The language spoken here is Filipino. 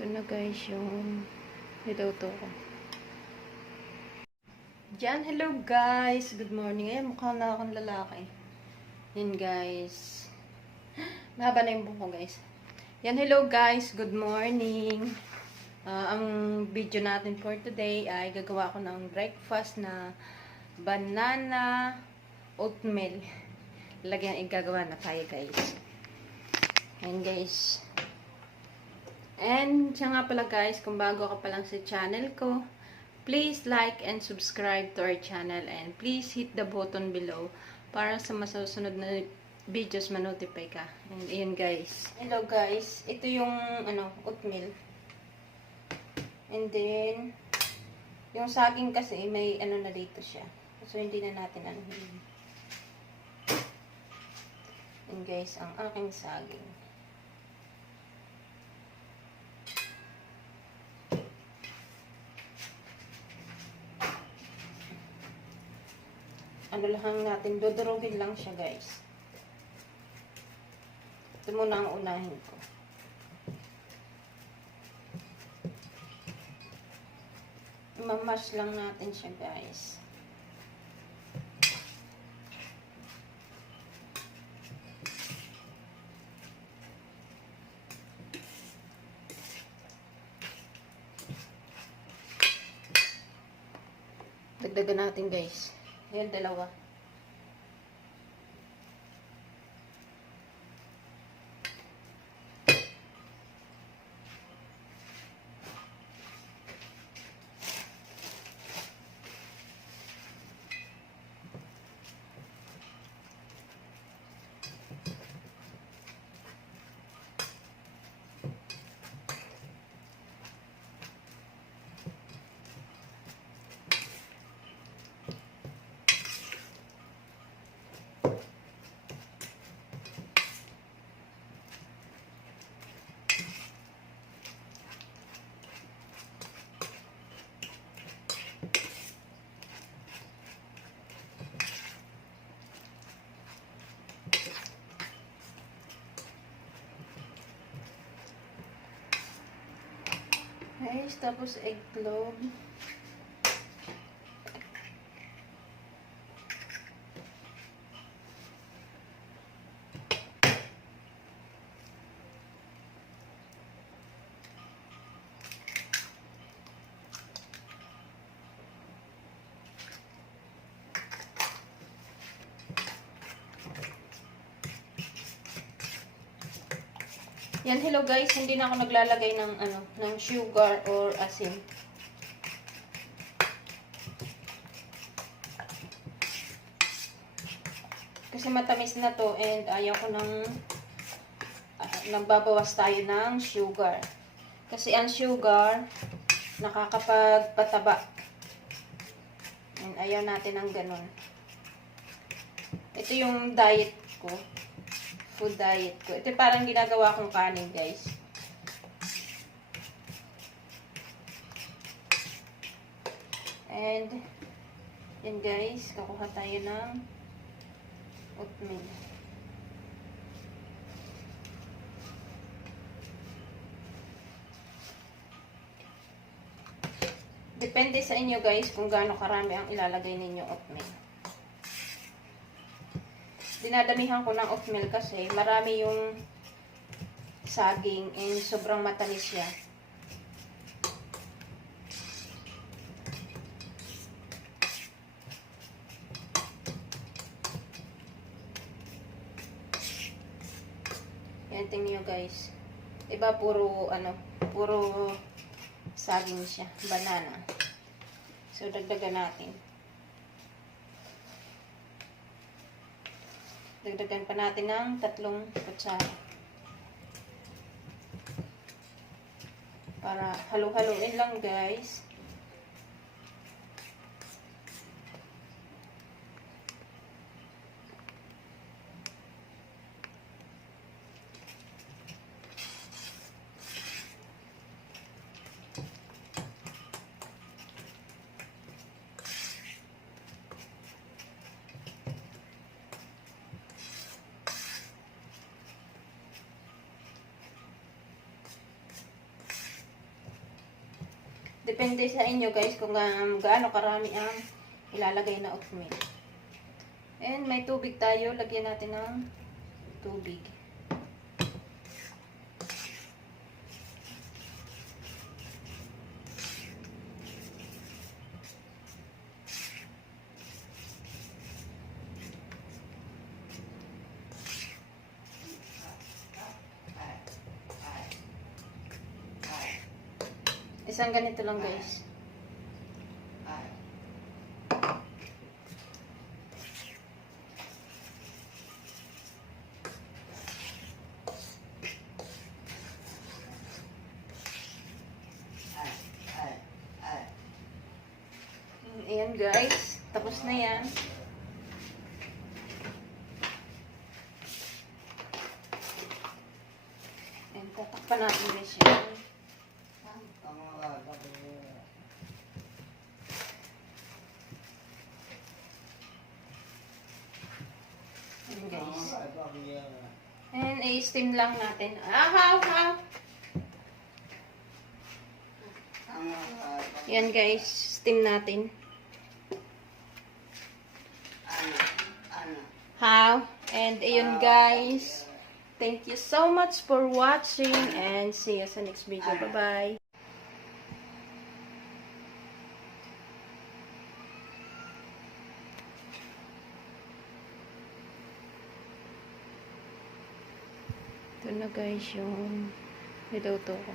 Ito na guys yung niluto ko. Diyan, hello guys! Good morning. Ayan, mukha na akong lalaki. Yan guys. Mahaba na yung buhok ko guys. Yan, hello guys! Good morning! Ang video natin for today ay gagawa ko ng breakfast na banana oatmeal. Lagyan, igagawa na tayo guys. Yan guys. And siya nga pala guys, kung bago ka pa lang sa channel ko, please like and subscribe to our channel and please hit the button below para sa masusunod na videos ma-notify ka. And ayun guys. Hello guys, ito yung oatmeal. And then yung saging kasi may na dito siya. So hindi na natin anuhin. And guys, ang aking saging. Ano lang natin, dudurugin lang siya guys. Ito muna ang unahin ko. Mamash lang natin siya guys. Dagdagan natin guys. Ayan, dalawa. Guys, tapos egg clove. Yan, hello guys, hindi na ako naglalagay ng sugar or asin. Kasi matamis na to and ayaw ko nagbabawas tayo ng sugar. Kasi ang sugar nakakapagpataba. And ayaw natin ng ganun. Ito yung diet ko. Food diet ko. Ito parang ginagawa kong kanin, guys. And, yan guys, kakuha tayo ng oatmeal. Depende sa inyo guys kung gaano karami ang ilalagay ninyong oatmeal. Dinadamihan ko ng oatmeal kasi marami yung saging and sobrang matamis siya. Yan, tingnan nyo guys. Iba puro saging siya, banana. So dagdagan natin. Dagdagan pa natin ng 3 kutsara. Para halo-haloin lang guys. Depende sa inyo guys kung gaano karami ang ilalagay na oatmeal. And may tubig tayo. Lagyan natin ng tubig. Isang ganito lang guys. Ayan guys, tapos na yan. Ayan, tatakpan natin guys yan. Ayan guys. And i-steam lang natin. How? Yan guys, steam natin. How? And ayun guys. Thank you so much for watching and see you sa next video. Bye-bye. Ito na guys yung niluto ko.